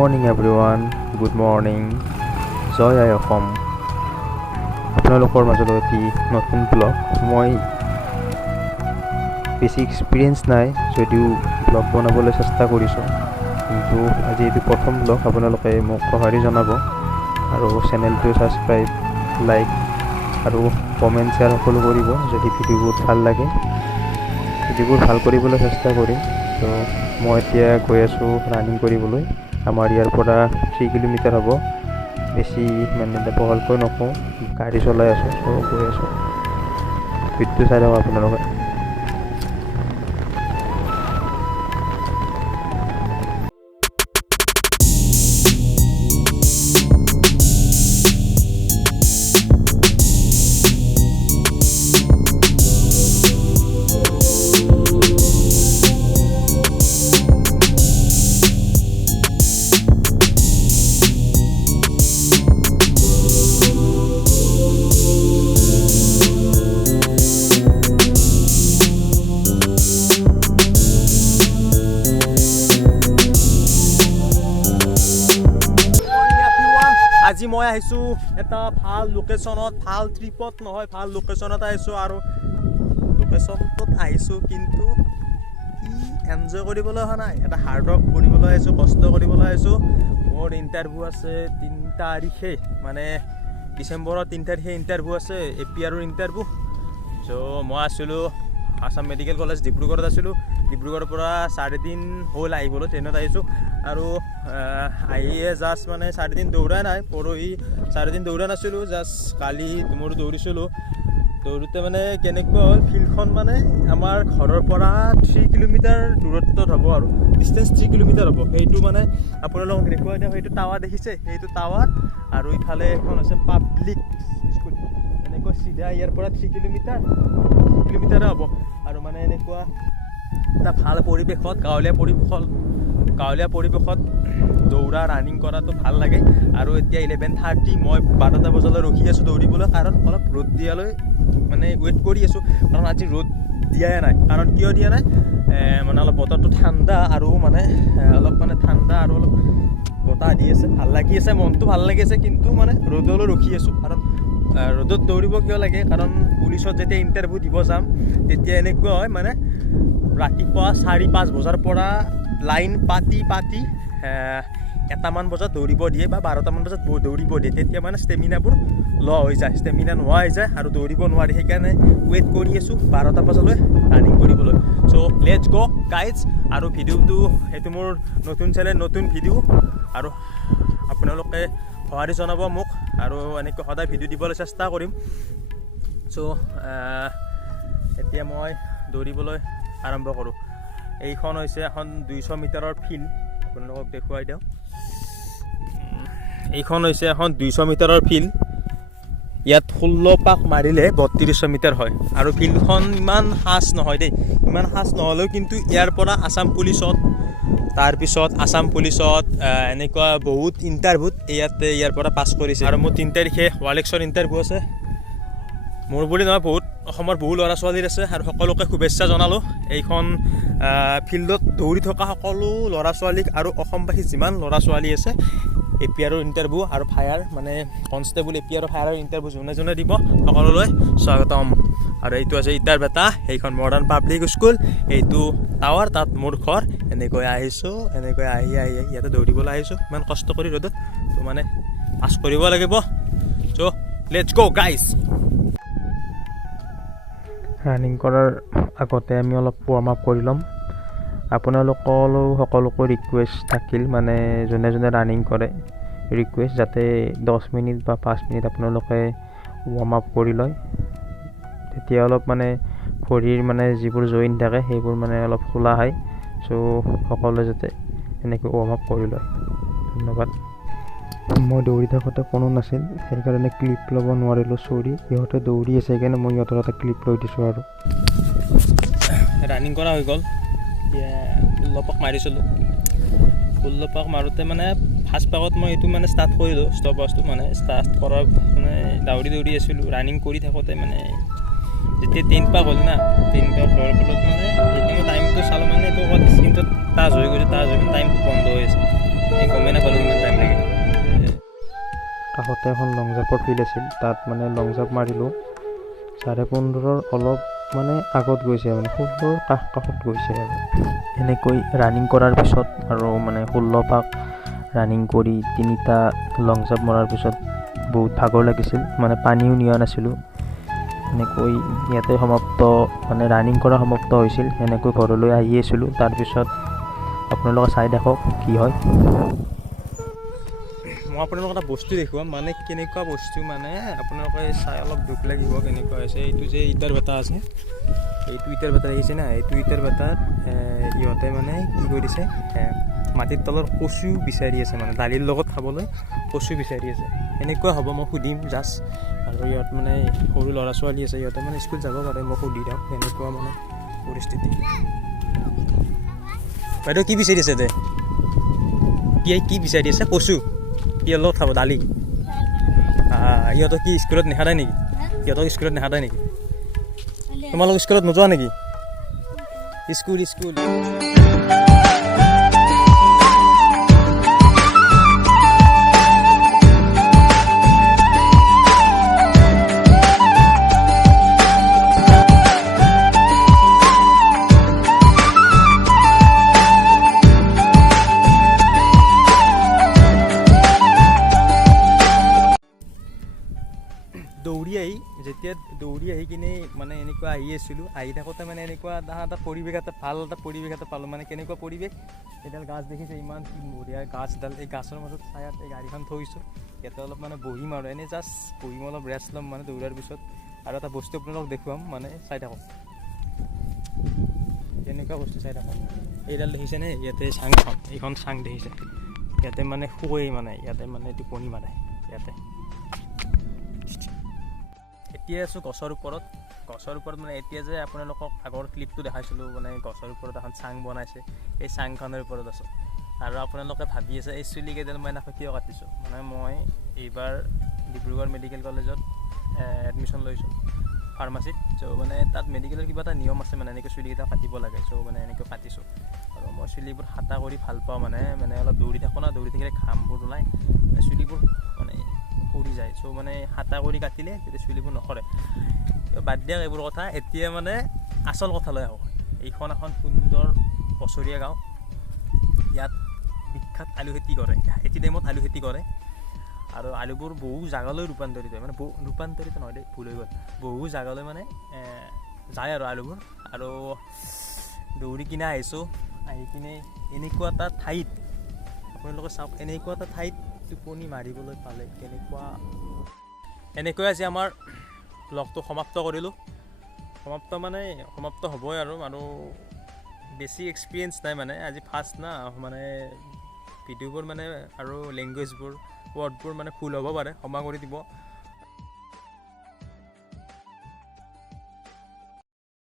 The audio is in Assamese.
morning everyone, good morning. Joy I Assam. আপোনালোকৰ মাজলৈ এটি নতুন ব্লগ। মই বেছি এক্সপিৰিয়েঞ্চ নাই যদিও ব্লগ বনাবলৈ চেষ্টা কৰিছোঁ, কিন্তু আজি এইটো প্ৰথম ব্লগ। আপোনালোকে মোক সঁহাৰি জনাব আৰু চেনেলটো ছাবস্ক্ৰাইব, লাইক আৰু কমেণ্ট শ্বেয়াৰ সকলো কৰিব যদি ভিডিঅ'বোৰ ভাল লাগে। ভিডিঅ'বোৰ ভাল কৰিবলৈ চেষ্টা কৰিম। তো মই এতিয়া গৈ আছোঁ ৰানিং কৰিবলৈ। আমাৰ ইয়াৰ পৰা 3 কিলোমিটাৰ হ'ব। বেছি মানে বহলকৈ নকওঁ, গাড়ী চলাই আছোঁ, তো গৈ আছোঁ। ভিডিঅ'টো চাই থাকক আপোনালোকে। আজি মই আহিছোঁ এটা ভাল লোকেশ্যনত, ভাল ট্ৰিপত নহয়, ভাল লোকেশ্যনত আহিছোঁ। আৰু লোকেশ্যনটোত আহিছোঁ কিন্তু কি এনজয় কৰিবলৈ অহা নাই, এটা হাৰ্ড ৱৰ্ক কৰিবলৈ আহিছোঁ, কষ্ট কৰিবলৈ আহিছোঁ। মোৰ ইণ্টাৰভিউ আছে 3 তাৰিখে, মানে ডিচেম্বৰৰ 3 তাৰিখে ইণ্টাৰভিউ আছে, APRৰ ইণ্টাৰভিউ। চ' মই আছিলোঁ আছাম মেডিকেল কলেজ ডিব্ৰুগড়ত আছিলোঁ। ডিব্ৰুগড়ৰ পৰা 4 দিন হ'ল আহিবলৈ, ট্ৰেইনত আহিছোঁ। আৰু আহিয়ে জাষ্ট মানে 4 দিন দৌৰাই নাই, পৰহি 4 দিন দৌৰা নাছিলোঁ, জাষ্ট কালি মোৰ দৌৰিছিলোঁ। দৌৰোঁতে মানে কেনেকুৱা হ'ল, ফিল্ডখন মানে আমাৰ ঘৰৰ পৰা 3 কিলোমিটাৰ দূৰত্বত হ'ব, আৰু ডিষ্টেঞ্চ 3 কিলোমিটাৰ হ'ব। সেইটো মানে আপোনালোকক দেখুৱাই দিওঁ, সেইটো টাৱাৰ দেখিছে, সেইটো টাৱাৰ। আৰু ইফালে এখন আছে পাব্লিক স্কুল। এনেকুৱা চিধা ইয়াৰ পৰা 3 কিলোমিটাৰে হ'ব। আৰু মানে এনেকুৱা এটা ভাল পৰিৱেশত, গাঁৱলীয়া পৰিৱেশত দৌৰা ৰানিং কৰাটো ভাল লাগে। আৰু এতিয়া 11:30, মই 12টা বজালৈ ৰখি আছোঁ দৌৰিবলৈ, কাৰণ অলপ ৰ'দ দিয়ালৈ মানে ৱেইট কৰি আছোঁ। কাৰণ আজি ৰ'দ দিয়াই নাই। কাৰণ কিয় দিয়া নাই, মানে অলপ বতৰটো ঠাণ্ডা, আৰু মানে অলপ ঠাণ্ডা আৰু অলপ বতাহ দি আছে, ভাল লাগি আছে, মনটো ভাল লাগি আছে। কিন্তু মানে ৰ'দলৈ ৰখি আছোঁ, কাৰণ ৰ'দত দৌৰিব কিয় লাগে, কাৰণ পুলিচত যেতিয়া ইণ্টাৰভিউ দিব যাম তেতিয়া এনেকুৱা হয়, মানে ৰাতিপুৱা 4-5 বজাৰ পৰা লাইন পাতি 1টামান বজাত দৌৰিব দিয়ে, বা 12টামান বজাত দৌৰিব দিয়ে। তেতিয়া মানে ষ্টেমিনাবোৰ ল' হৈ যায়, ষ্টেমিনা নোহোৱা হৈ যায় আৰু দৌৰিব নোৱাৰি। সেইকাৰণে ৱেইট কৰি আছোঁ 12টা বজালৈ ৰানিং কৰিবলৈ। চ' লেটছ গ' গাইজ। আৰু ভিডিঅ'টো সেইটো মোৰ নতুন চেনেল, নতুন ভিডিঅ', আৰু আপোনালোকে সঁহাৰি জনাব মোক, আৰু এনেকৈ সদায় ভিডিঅ' দিবলৈ চেষ্টা কৰিম। চ' এতিয়া মই দৌৰিবলৈ আৰম্ভ কৰোঁ। এইখন হৈছে এখন 200 মিটাৰৰ ফিল্ড, আপোনালোকক দেখুৱাই দিওঁ। এইখন হৈছে এখন 200 মিটাৰৰ ফিল্ড। ইয়াত 16 পাক মাৰিলে 3200 মিটাৰ হয়। আৰু ফিল্ডখন ইমান সাজ নহয় দেই, ইমান সাজ নহ'লেও কিন্তু ইয়াৰ পৰা আছাম পুলিচত, তাৰপিছত আছাম পুলিচত এনেকুৱা বহুত ইণ্টাৰভিউত ইয়াৰ পৰা পাছ কৰিছে। আৰু মোৰ 3 তাৰিখে ৱালেক্সৰ ইণ্টাৰভিউ আছে। মোৰ বুলি নহয়, বহুত অসমৰ বহু ল'ৰা ছোৱালীৰ আছে, আৰু সকলোকে শুভেচ্ছা জনালোঁ। এইখন ফিল্ডত দৌৰি থকা সকলো ল'ৰা ছোৱালীক, আৰু অসমবাসী যিমান ল'ৰা ছোৱালী আছে, APRৰ ইণ্টাৰভিউ আৰু ফায়াৰ, মানে কনষ্টেবল APR ফায়াৰৰ ইণ্টাৰভিউ যোনে দিব, সকলোলৈ স্বাগতম। আৰু এইটো আছে ইটাৰ বেটা, এইখন মডাৰ্ণ পাব্লিক স্কুল, এইটো টাৱাৰ, তাত মোৰ ঘৰ। এনেকৈ আহিছোঁ, এনেকৈ আহি ইয়াতে দৌৰিবলৈ আহিছোঁ, ইমান কষ্ট কৰি ৰ'দত। তো মানে পাছ কৰিব লাগিব। চ' লেটছ গ' গাইজ। ৰানিং কৰাৰ আগতে আমি অলপ ৱাৰ্ম আপ কৰি ল'ম। সকলোকে ৰিকুৱেষ্ট থাকিল, মানে যোনে ৰানিং কৰে, ৰিকুৱেষ্ট যাতে 10 মিনিট বা 5 মিনিট আপোনালোকে ৱাৰ্ম আপ কৰি লয়। তেতিয়া অলপ মানে ভৰিৰ মানে যিবোৰ জইন থাকে সেইবোৰ মানে অলপ খোলা হয়। চ' সকলোৱে যাতে এনেকৈ ৱাৰ্ম আপ কৰি লয়। ধন্যবাদ। মই দৌৰি থাকোঁতে কোনো নাছিল, সেইকাৰণে ক্লিপ ল'ব নোৱাৰিলোঁ, চৰি। সিহঁতে দৌৰি আছে, সেইকাৰণে মই সিহঁতৰ এটা ক্লিপ লৈ দিছোঁ। আৰু ৰানিং কৰা হৈ গ'ল। এতিয়া 16 পাক মাৰিছিলোঁ। 16 পাক মাৰোঁতে মানে ফাৰ্ষ্ট পাকত মই এইটো মানে ষ্টাৰ্ট কৰিলোঁ, ষ্টপ ৱাচটো মানে ষ্টাৰ্ট কৰাৰ মানে দৌৰি আছিলোঁ। ৰানিং কৰি থাকোঁতে মানে যেতিয়া 3 পাক হ'ল না, 3 পাক হোৱাৰ ফলত মানে যেতিয়া মই টাইমটো চালোঁ, মানে এইটো ক'ৰবাত স্ক্ৰীণটোত টাচ হৈ গৈছে, টাইমটো বন্ধ হৈ আছে। গমেই নাপালোঁ কিমান টাইম লাগে। কাষতে এখন লং জাম্পৰ ফিল্ড আছিল, তাত মানে লং জাম্প মাৰিলোঁ। 15.5 অলপ মানে আগত গৈছে, মানে 16 কাষত গৈছে আৰু এনেকৈ ৰানিং কৰাৰ পিছত আৰু মানে 16 পাক ৰানিং কৰি 3টা লং জাম্প মৰাৰ পিছত বহুত ভাগৰ লাগিছিল, মানে পানীও নিয়া নাছিলোঁ। এনেকৈ ইয়াতে সমাপ্ত, মানে ৰানিং কৰা সমাপ্ত হৈছিল। এনেকৈ ঘৰলৈ আহি আছিলোঁ। তাৰপিছত আপোনালোকে চাই দেখক কি হয়। মই আপোনালোকক এটা বস্তু দেখুৱাম, মানে কেনেকুৱা বস্তু, মানে আপোনালোকে চাই অলপ দুখ লাগিব কেনেকুৱা হৈছে। এইটো যে ইটাৰ ভেটা আছে, এইটো ইটাৰ ভেটা দেখিছে না, এইটো ইটাৰ ভেটাত ইহঁতে মানে কি কৰিছে, মাটিৰ তলৰ কচু বিচাৰি আছে, মানে দালিৰ লগত খাবলৈ কচু বিচাৰি আছে। এনেকুৱা হ'ব মই সুধিম জাষ্ট। আৰু ইয়াত মানে সৰু ল'ৰা ছোৱালী আছে, ইহঁতে মানে স্কুল যাব পাৰে, মই সুধি দিওঁ এনেকুৱা মানে পৰিস্থিতি। বাইদেউ কি বিচাৰি আছে? কি বিচাৰি আছে? কচু। কিহৰ লগত খাব? দালি। ইহঁতক কি স্কুলত নেখাদায় নেকি? সিহঁতক স্কুলত নেখাদায় নেকি? তোমালোক স্কুলত নোযোৱা নেকি? স্কুল যেতিয়া দৌৰি আহি কিনে মানে এনেকুৱা আহি আছিলোঁ, আহি থাকোঁতে মানে এনেকুৱা এটা পৰিৱেশ এটা পালোঁ। মানে কেনেকুৱা পৰিৱেশ, এডাল গাছ দেখিছে, ইমান বঢ়িয়া গাছডাল। এই গাছৰ মাজত ছায়াত এই গাড়ীখন থৈছোঁ, ইয়াতে অলপ মানে বহিম আৰু এনেই জাষ্ট বহিম, অলপ ৰেষ্ট ল'ম মানে দৌৰাৰ পিছত। আৰু এটা বস্তু আপোনালোকক দেখুৱাম, মানে চাই থাকক কেনেকুৱা বস্তু, চাই থাকক। এইডাল দেখিছেনে, ইয়াতে চাংখন, এইখন চাং দেখিছে, ইয়াতে মানে শুৱে, মানে ইয়াতে মানে টোপনি মাৰে ইয়াতে। এতিয়া আছোঁ গছৰ ওপৰত মানে এতিয়া যে আপোনালোকক আগৰ ক্লিপটো দেখাইছিলোঁ, মানে গছৰ ওপৰত এখন চাং বনাইছে, এই চাংখনৰ ওপৰত আছোঁ। আৰু আপোনালোকে ভাবি আছে এই চুলিকেইডাল মই এনেকৈ কিয় কাটিছোঁ। মানে মই এইবাৰ ডিব্ৰুগড় মেডিকেল কলেজত এডমিশ্যন লৈছোঁ ফাৰ্মাচীত। চ' মানে তাত মেডিকেলৰ কিবা এটা নিয়ম আছে, মানে এনেকৈ চুলিকেইটা কাটিব লাগে। চ' মানে এনেকৈ কাটিছোঁ। আৰু মই চুলিবোৰ হাতা কৰি ভাল পাওঁ, মানে অলপ দৌৰি থাকোঁ না, দৌৰি থাকিলে ঘামবোৰ ওলায়, চুলিবোৰ মানে সৰি যায়। চ' মানে হাতা কৰি কাটিলে তেতিয়া চুলিবোৰ নসৰে। বাদ দিয়ক এইবোৰ কথা, এতিয়া মানে আচল কথালৈ আহোঁ। এইখন এখন সুন্দৰ বছৰীয়া গাঁও। ইয়াত বিখ্যাত আলু খেতি কৰে, এটি টাইমত আলু খেতি কৰে। আৰু আলুবোৰ বহু জাগালৈ ৰূপান্তৰিত হয়, মানে ৰূপান্তৰিত নহয় দেই, ভুল হৈ গ'ল, বহু জাগালৈ মানে যায় আৰু আলুবোৰ। আৰু দৌৰি কিনে আহিছোঁ, আহি কিনে এনেকুৱা এটা ঠাইত আপোনালোকে চাওক, এনেকুৱা এটা ঠাইত টোপনি মাৰিবলৈ পালে কেনেকুৱা। এনেকৈ আজি আমাৰ ব্লগটো সমাপ্ত কৰিলোঁ। সমাপ্ত হ'বই আৰু বেছি এক্সপিৰিয়েঞ্চ নাই, মানে আজি ফাৰ্ষ্ট না, মানে ভিডিঅ'বোৰ মানে আৰু লেংগুৱেজবোৰ ৱৰ্ডবোৰ মানে ভুল হ'ব পাৰে, ক্ষমা কৰি দিব।